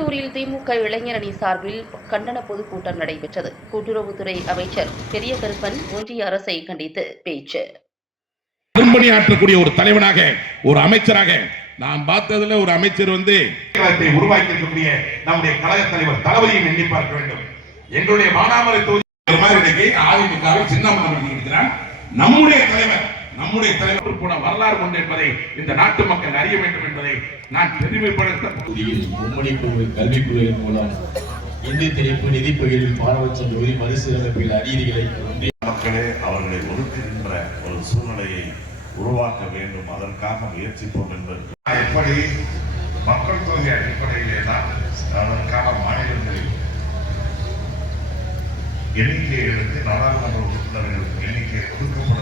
சேலத்தில் திமுக இளைஞரணி சார்பில் கண்டன பொதுக்கூட்டம் நடைபெற்றது. கூட்டுறவுத்துறை அமைச்சர் பெரிய கருப்பன் ஒன்றிய அரசை கண்டித்து பேச்சு. ஆற்றக்கூடிய ஒரு தலைவனாக ஒரு அமைச்சராக நான் பார்த்ததுல ஒரு அமைச்சர் வந்து உருவாக்கி இருக்கக்கூடிய நம்முடைய கழக தலைவர் தளபதியும் எண்ணி பார்க்க வேண்டும். எங்களுடைய மானாமரை தொகுதி மாதிரி இருக்கிறான். நம்முடைய தலைவர் நம்முடைய தலைவர் போன வரலாறு கொண்டு என்பதை இந்த நாட்டு மக்கள் அறிய வேண்டும் என்பதை நான் பெருமைப்படுத்த பகுதியில் மும்மணி குழு கல்விக்குழுவின் மூலம் இந்தி திணிப்பு நிதி பகிர்வில் பாரபட்சம் தொகுதி மறுசீரமைப்பில் அநீதிகளை மக்களே அவர்களை ஒதுக்குகின்ற ஒரு சூழ்நிலையை உருவாக்க வேண்டும். அதற்காக முயற்சிப்போம் என்பது. எப்படி மக்கள் தொகை அடிப்படையிலே தான் அதற்கான மாநிலங்களில் எண்ணிக்கையை எடுத்து நாடாளுமன்ற உறுப்பினர்களுக்கு எண்ணிக்கை சொல்வது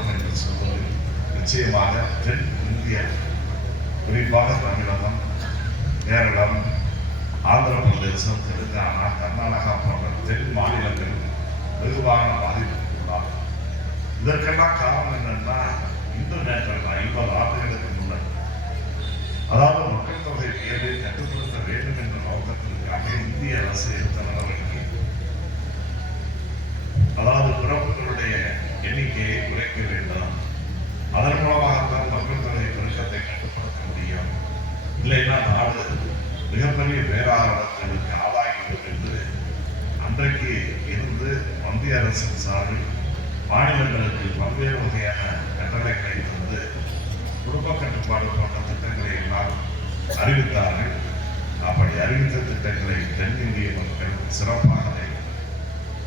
நிச்சயமாக தென் இந்திய குறிப்பாக தமிழகம் கேரளம் ஆந்திர பிரதேசம் தெலுங்கானா கர்நாடகா போன்ற தென் மாநிலங்கள் வெகுவான பாதிப்புக்குள்ளாகும் இதற்கெல்லாம் காரணம் என்னன்னா இன்டர்நேஷனல் நேற்று ஐம்பது இல்லைன்னா நாடு மிகப்பெரிய பேராளர்களுக்கு ஆளாகிவிடும் என்று அன்றைக்கு இருந்து மத்திய அரசின் சார்பில் மாநிலங்களுக்கு பல்வேறு வகையான கட்டளைகளை தந்து குடும்ப கட்டுப்பாடு போன்ற திட்டங்களை எல்லாம் அறிவித்தார்கள். அப்படி அறிவித்த திட்டங்களை தென்னிந்திய மக்கள் சிறப்பாக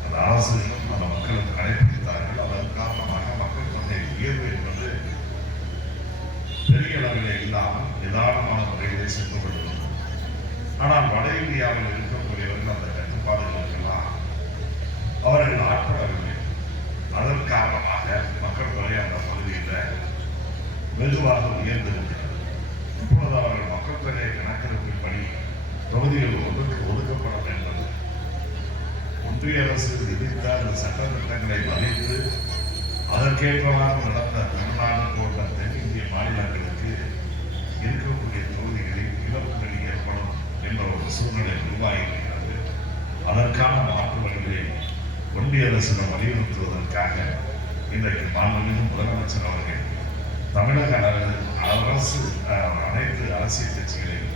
அந்த அரசு வெகுவாக உயர்ந்திருக்கிறது. இப்பொழுது அவர்கள் மக்கள் தொகை கணக்கெடுப்பின்படி தொகுதிகள் ஒன்றுக்கு ஒதுக்கப்பட வேண்டும். ஒன்றிய அரசு விதித்த அந்த சட்ட திட்டங்களை மதித்து அதற்கேற்றவாறு நடந்த தமிழ்நாடு போன்ற தென்னிந்திய மாநிலங்களுக்கு இருக்கக்கூடிய தொகுதிகளில் இழப்புகள் ஏற்படும் என்ற ஒரு சூழ்நிலை உருவாகியிருக்கிறது. அதற்கான மாற்று வழிகளை ஒன்றிய அரசிடம் வலியுறுத்துவதற்காக இன்றைக்கு மாண்புமிகு முதலமைச்சர் அவர்கள் தமிழக அரசு அரசு அஹ், அனைத்து அரசியல் கட்சிகளில்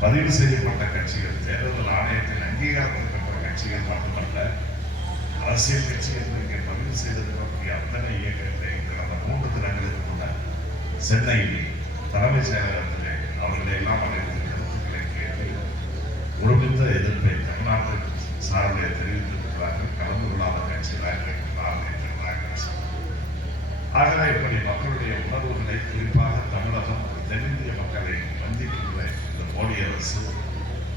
பதிவு செய்யப்பட்ட கட்சிகள் தேர்தல் ஆணையத்தில் அங்கீகாரம் பெற்ற கட்சிகள் மட்டுமல்ல அரசியல் கட்சிகள் இங்கே பதிவு செய்திருக்கக்கூடிய அத்தனை இயக்கங்களை கடந்த மூன்று தினங்களுக்கு முன்னர் சென்னையில் தலைமைச் செயலகத்திலே அவர்களை எல்லாம் அனைத்து கருத்துக்களை கேட்டு ஒருமித்த எதிர்ப்பு ஆகவே இப்படி மக்களுடைய உணர்வுகளை குறிப்பாக தமிழகம் தென்னிந்திய மக்களை வந்திக்கின்ற இந்த மோடி அரசு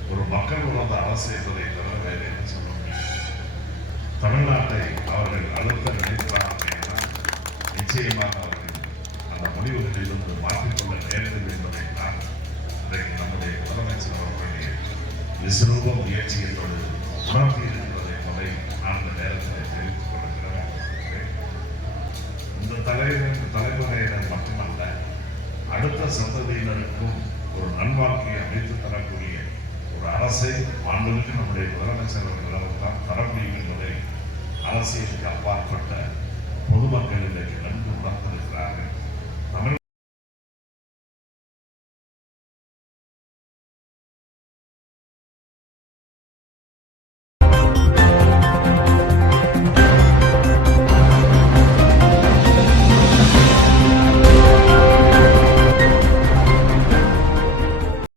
ஒரு மக்கள் உணர்ந்த அரசு என்பதை தவிர வேறு என்ன சொல்ல முடியும்? தமிழ்நாட்டை அவர்கள் அழுத்த நினைத்தார்கள் நிச்சயமாக அவர்கள் அந்த முடிவுகளில் இருந்து மாற்றிக்கொள்ள நேர்ந்தது என்பதை தான் இன்றைக்கு நம்முடைய முதலமைச்சர் அவர்களுடைய விஸ்வரூப முயற்சி என்பது உணர்த்தி இருக்கிறது என்பதை நான் இந்த நேரத்தில் தெரிவித்துக் கொள்கிறேன் இந்த தலைவர் தலைமுறையினர் மட்டுமல்ல அடுத்த சந்ததியினருக்கும் ஒரு நல்வாழ்க்கையை அமைத்து தரக்கூடிய ஒரு அரசை ஆண்களுக்கு நம்முடைய முதலமைச்சர் அவர்களால் தான் தர முடியும் என்பதை அரசியல்